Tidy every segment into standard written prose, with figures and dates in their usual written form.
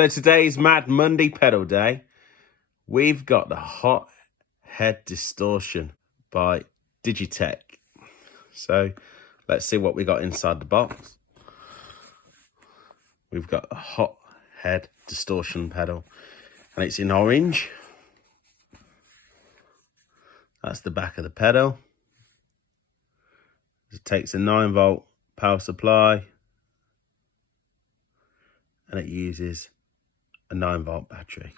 So today's Mad Monday pedal day. We've got the Hot Head Distortion by DigiTech. So let's see what we got inside the box. We've got a Hot Head Distortion pedal and it's in orange. That's the back of the pedal. It takes a 9-volt power supply and it uses a 9-volt battery.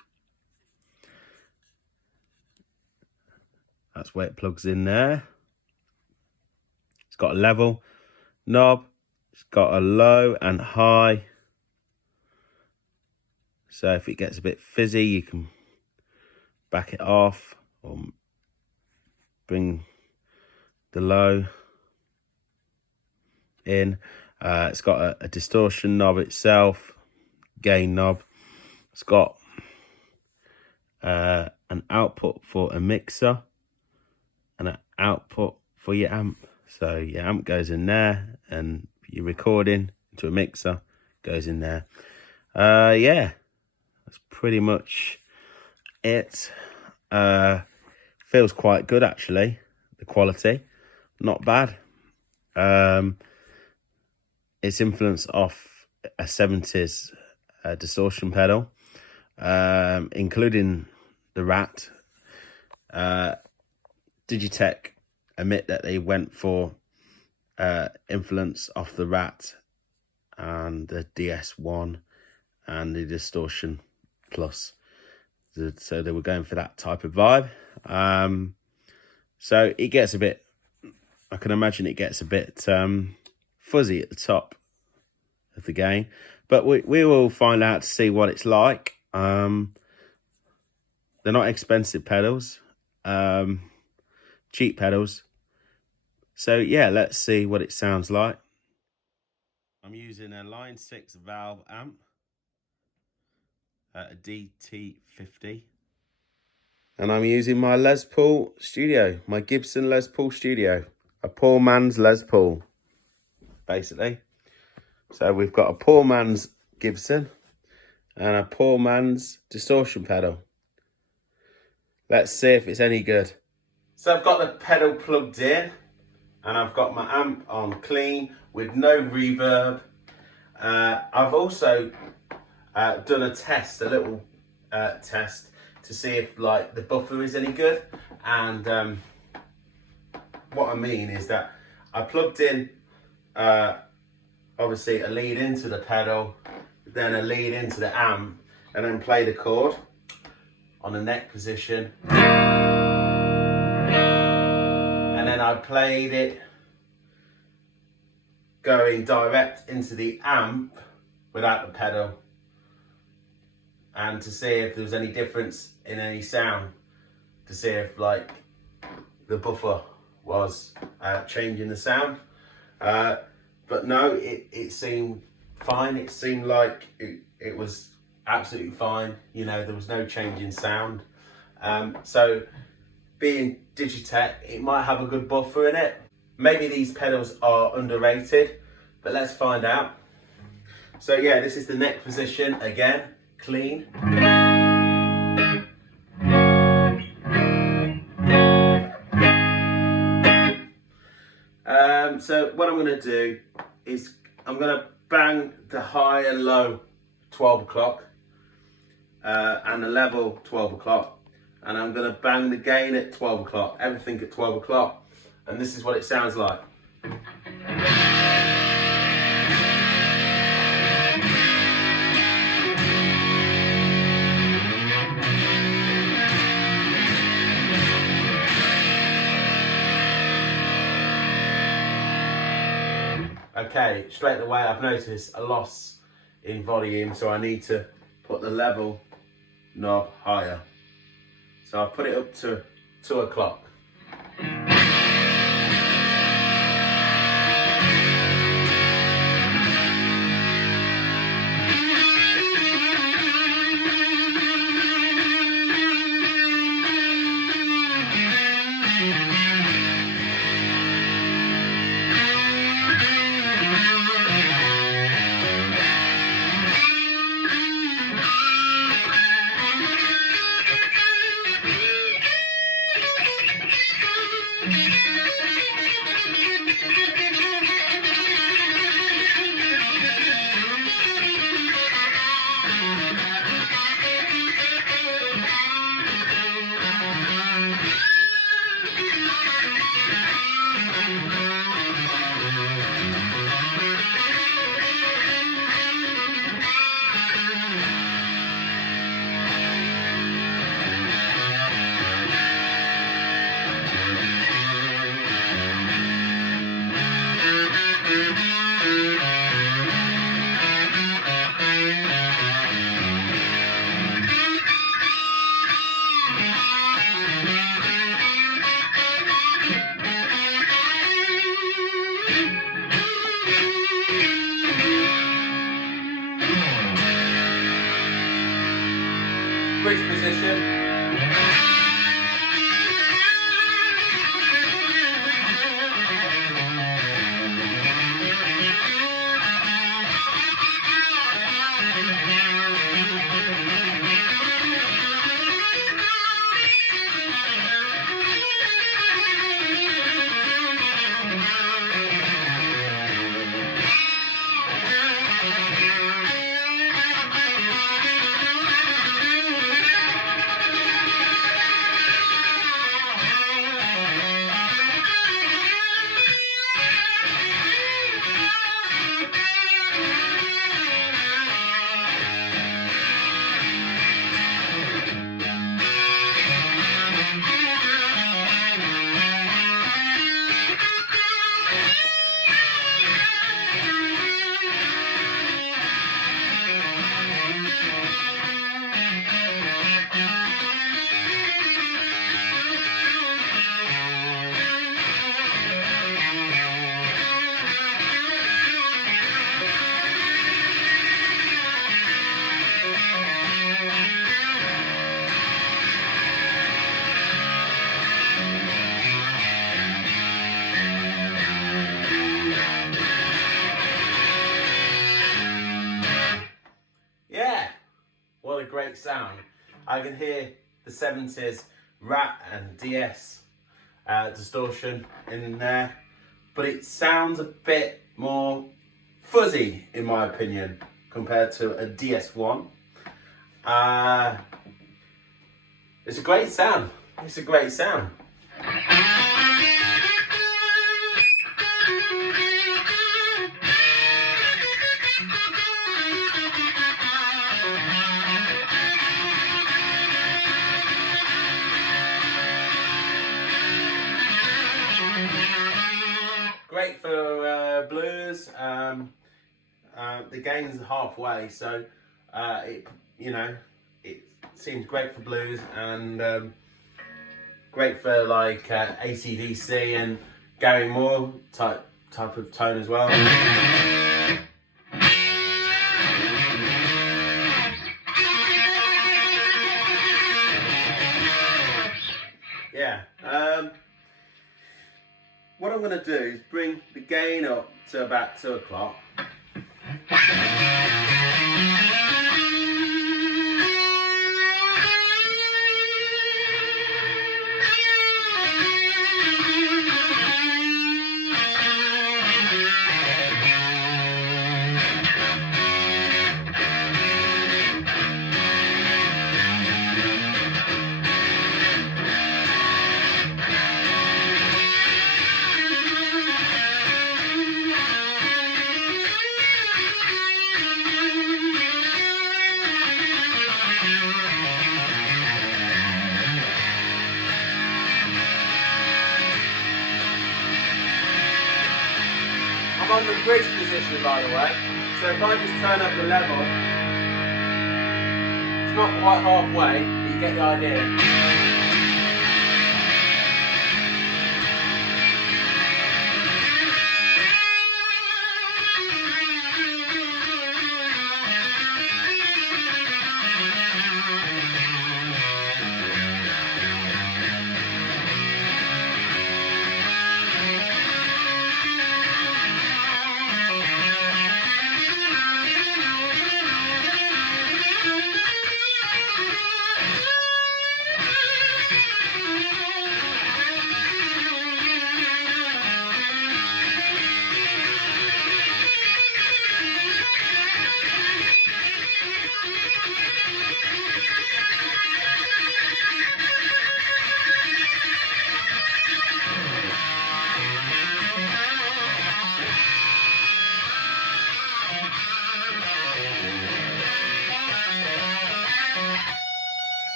That's where it plugs in there. It's got a level knob. It's got a low and high. So if it gets a bit fizzy, you can back it off or bring the low in. It's got a distortion knob itself, gain knob. It's got an output for a mixer and an output for your amp. So your amp goes in there and your recording into a mixer goes in there. Yeah, that's pretty much it. Feels quite good actually. The quality, not bad. It's influenced off a 70s distortion pedal, including the Rat. DigiTech admit that they went for influence off the Rat and the DS1 and the Distortion Plus. So they were going for that type of vibe. So it gets a bit, I can imagine it gets a bit fuzzy at the top of the gain, but we will find out to see what it's like. They're not expensive pedals, cheap pedals. So yeah, let's see what it sounds like. I'm using a Line 6 valve amp, a DT50. And I'm using my Les Paul Studio, my Gibson Les Paul Studio. A poor man's Les Paul, basically. So we've got a poor man's Gibson and a poor man's distortion pedal. Let's see if it's any good. So I've got the pedal plugged in and I've got my amp on clean with no reverb. I've also done a test, a little test to see if like the buffer is any good. And what I mean is that I plugged in obviously a lead into the pedal, then a lead into the amp, and then played a chord on the neck position. And then I played it going direct into the amp without the pedal, and to see if there was any difference in any sound, to see if like the buffer was changing the sound. But no, it seemed fine. It seemed like it was absolutely fine. You know, there was no change in sound. So being DigiTech, it might have a good buffer in it. Maybe these pedals are underrated, but let's find out. So yeah, this is the neck position again, clean. So what I'm going to do is I'm going to bang the high and low 12 o'clock and the level 12 o'clock, and I'm going to bang the gain at 12 o'clock, everything at 12 o'clock, and this is what it sounds like. Okay, straight away I've noticed a loss in volume, so I need to put the level knob higher. So I've put it up to 2 o'clock. bridge position. Yeah, what a great sound. I can hear the 70s Rat and DS distortion in there, but it sounds a bit more fuzzy in my opinion compared to a DS1. It's a great sound. It's a great sound. Great for blues. The gain's halfway, so it seems great for blues and great for like AC/DC and Gary Moore type of tone as well. Yeah. What I'm going to do is bring the gain up to about 2 o'clock. I'm on the bridge position, by the way, so if I just turn up the level, it's not quite halfway, but you get the idea.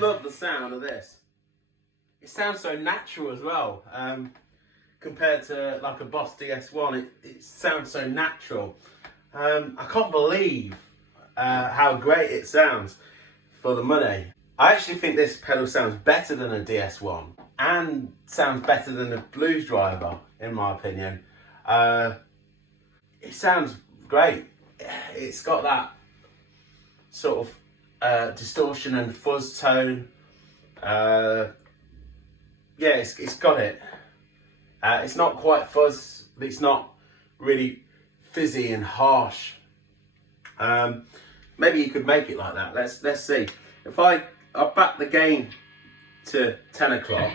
love the sound of this. It sounds so natural as well. Compared to like a Boss DS1, it sounds so natural. I can't believe how great it sounds for the money. I actually think this pedal sounds better than a DS1 and sounds better than a Blues Driver, in my opinion. It sounds great. It's got that sort of distortion and fuzz tone. Yeah, it's got it. It's not quite fuzz, but it's not really fizzy and harsh. Maybe you could make it like that. Let's see. If I'll back the gain to 10 o'clock.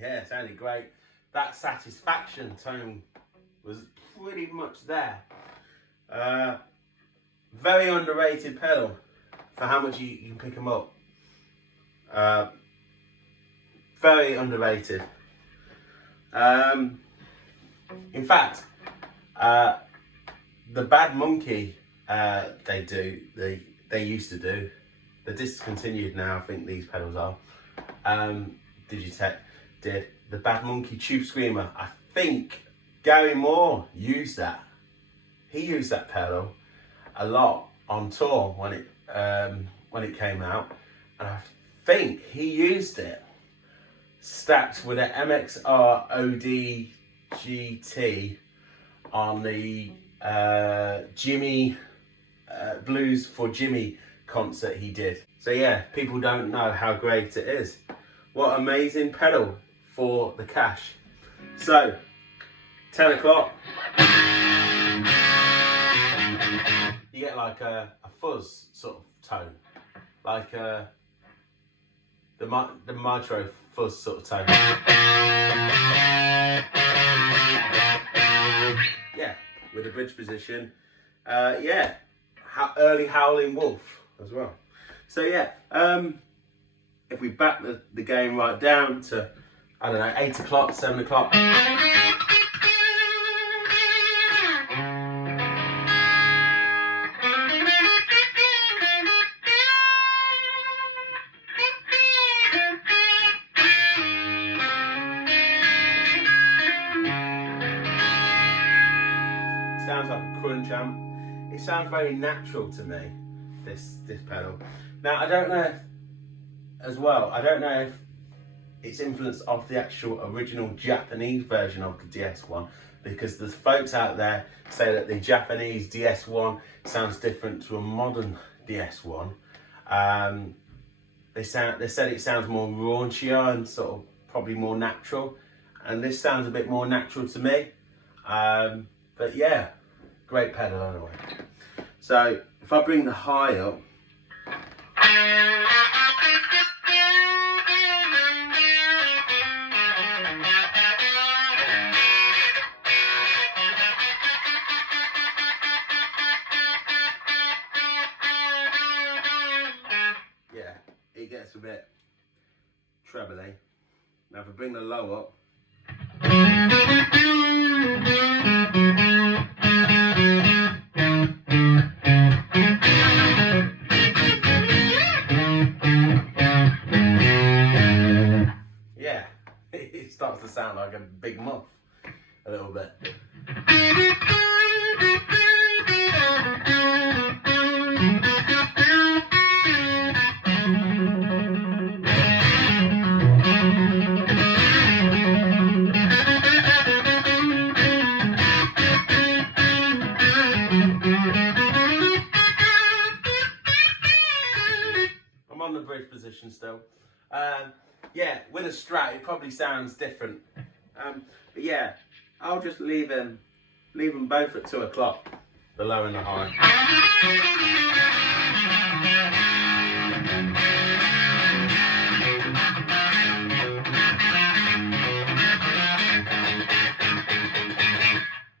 Yeah, it sounded great. That satisfaction tone was pretty much there. Very underrated pedal for how much you can pick them up. Very underrated. In fact, the Bad Monkey they used to do. They're discontinued now, I think these pedals are. DigiTech did the Bad Monkey Tube Screamer. I think Gary Moore used that. He used that pedal a lot on tour when it came out, and I think he used it stacked with an MXR OD GT on the Jimmy Blues for Jimmy concert he did. So yeah, people don't know how great it is. What amazing pedal for the cash. So 10 o'clock, you get like a fuzz sort of tone, like the Mitro fuzz sort of tone. Yeah, with a bridge position. Yeah, early Howling Wolf as well. So yeah, if we back the game right down to, I don't know, 8 o'clock, 7 o'clock. Sounds like a crunch amp. It sounds very natural to me, this pedal. Now I don't know if it's influenced off the actual original Japanese version of the DS1, because there's folks out there say that the Japanese DS1 sounds different to a modern DS1. They said it sounds more raunchier and sort of probably more natural, and this sounds a bit more natural to me. But yeah, great pedal anyway. So if I bring the high up, yeah, it gets a bit trebly. Now if I bring the low up, yeah, it starts to sound like a big muff a little bit. on the bridge position still. Yeah, with a Strat, it probably sounds different. But yeah, I'll just leave them both at 2 o'clock, the low and the high.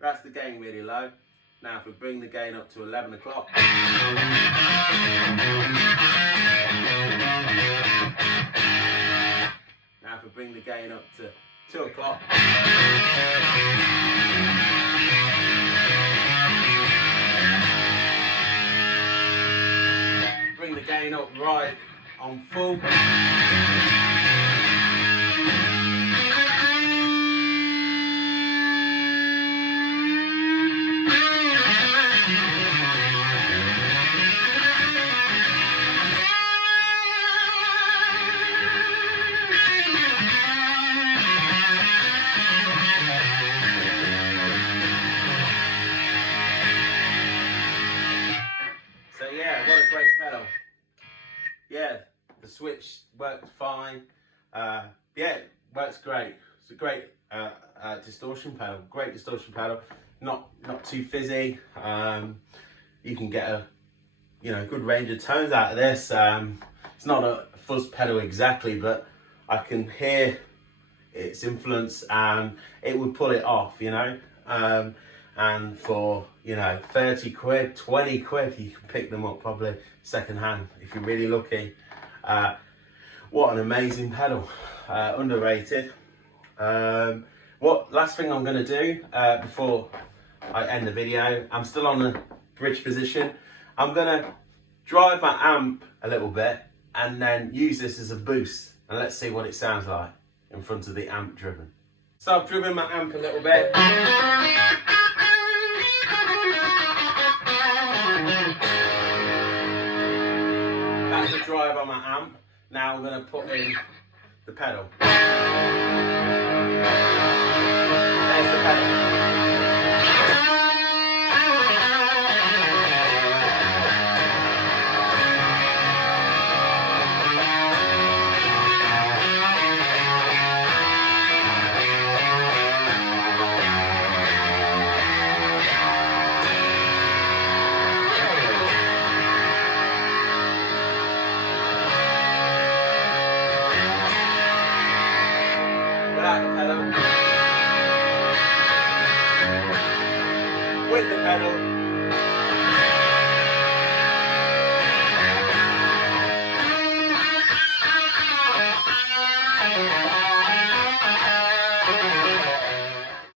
That's the gain really low. Now if we bring the gain up to 11 o'clock. Now if we bring the gain up to 2 o'clock. Bring the gain up right on full. So yeah, what a great pedal. Yeah, the switch works fine. Yeah, it works great. It's a great distortion pedal. Great distortion pedal. Not too fizzy. You can get a good range of tones out of this. It's not a fuzz pedal exactly, but I can hear its influence, and it would pull it off. And for 30 quid, 20 quid, you can pick them up probably second hand if you're really lucky. What an amazing pedal. Underrated. Last thing I'm going to do before I end the video, I'm still on the bridge position. I'm going to drive my amp a little bit and then use this as a boost, and let's see what it sounds like in front of the amp driven. So I've driven my amp a little bit. That's the drive on my amp. Now I'm going to put in the pedal. There's the pedal. Without the pedal, with the pedal.